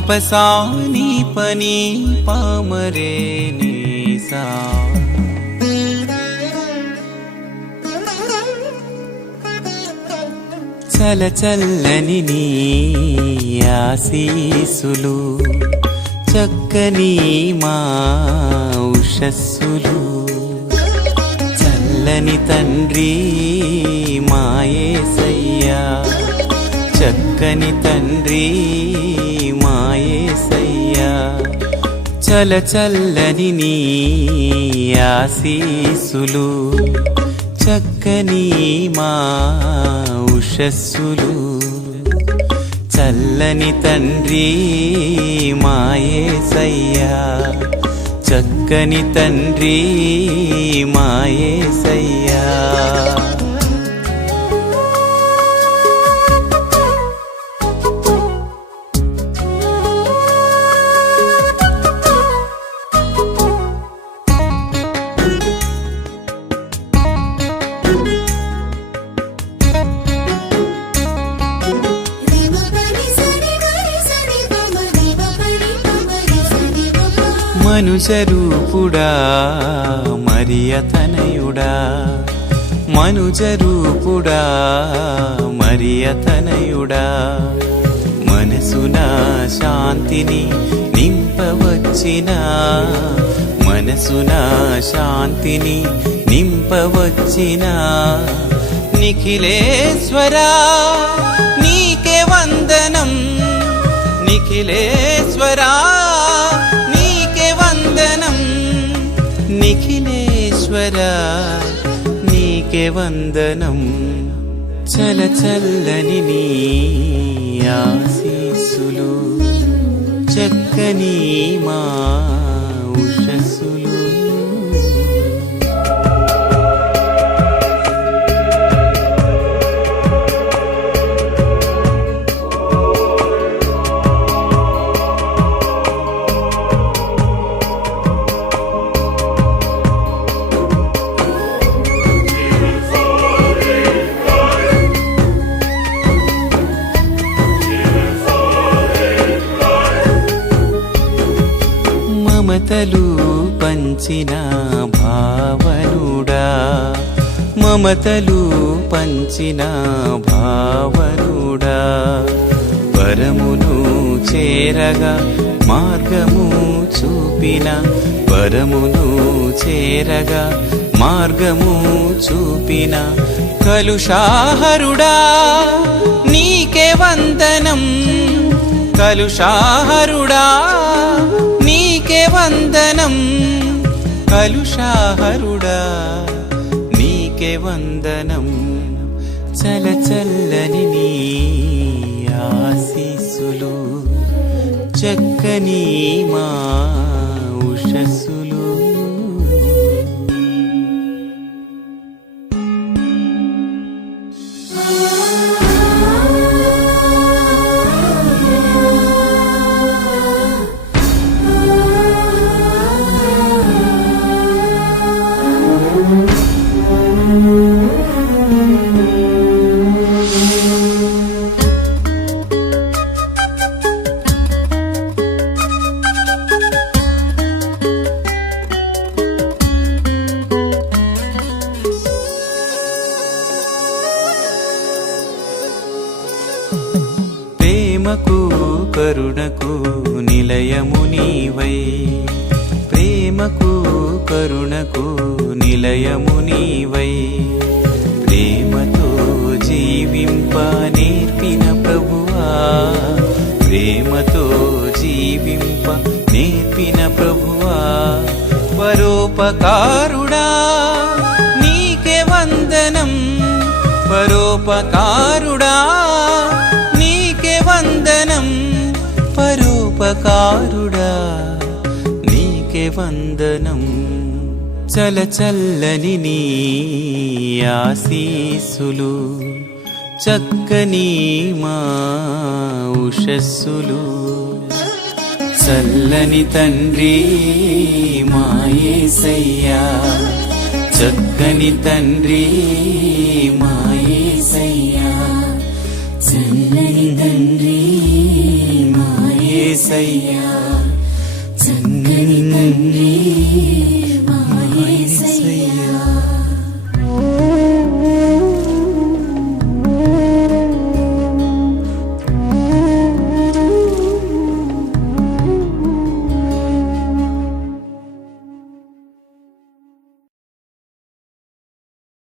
పసా నీ పని పామరే నీసా. చల చల్లని నీ ఆశీసులు చక్కని మా ఉషస్సులు చల్లని తండ్రి మాయేసయ్యా చక్కని తండ్రి చల చల్లని నీ ఆశీసులు చక్కని మా ఉషస్సులు చల్లని తండ్రి మాయేసయ్యా చక్కని తండ్రి మాయేసయ్యా పమ మనుజరూపుడా మరియతనయుడా మనుజరూపుడా మరియతనయుడా మనసున శాంతిని నింపవచ్చిన మనసున శాంతిని నింపవచ్చిన. నిఖిలేశ్వరా నీకే వందనం. నిఖిలేశ్వరా ఈశ్వరా నీకే వందనం. చల చల్లని నీ ఆశీస్సులు చక్కని మా ఉషసులు మమతలు పంచిన భావనుడా. మమతలు పంచిన భావనుడా. పరమును చేరగా మార్గము చూపిన పరమును చేరగా మార్గము చూపిన కలుషాహరుడా నీకే వందనం. కలుషాహరుడా వందనం కలుషాహరుడా నీకే వందనం చలచల్లని నీ ఆశీస్సులు చక్కని మా ప్రేమకు కరుణకు నిలయము నీవై. ప్రేమకు కరుణకు నిలయము నీవై. ప్రేమతో జీవింప నేర్పిన ప్రభువా. ప్రేమతో జీవింప నేర్పిన ప్రభువా. పరోపకారుడా నీకే వందనం. పరోపకారుడా పరోపకారుడా నీకే వందనం. చలచల్లని నీ ఆశీసులు చక్కని మా ఉషస్సులు. చల్లని తండ్రి మాయేసయ్యా చక్కని తండ్రి మాయేసయ్యా చల్లని తండ్రి ఏసయ్యా చంగని తండ్రి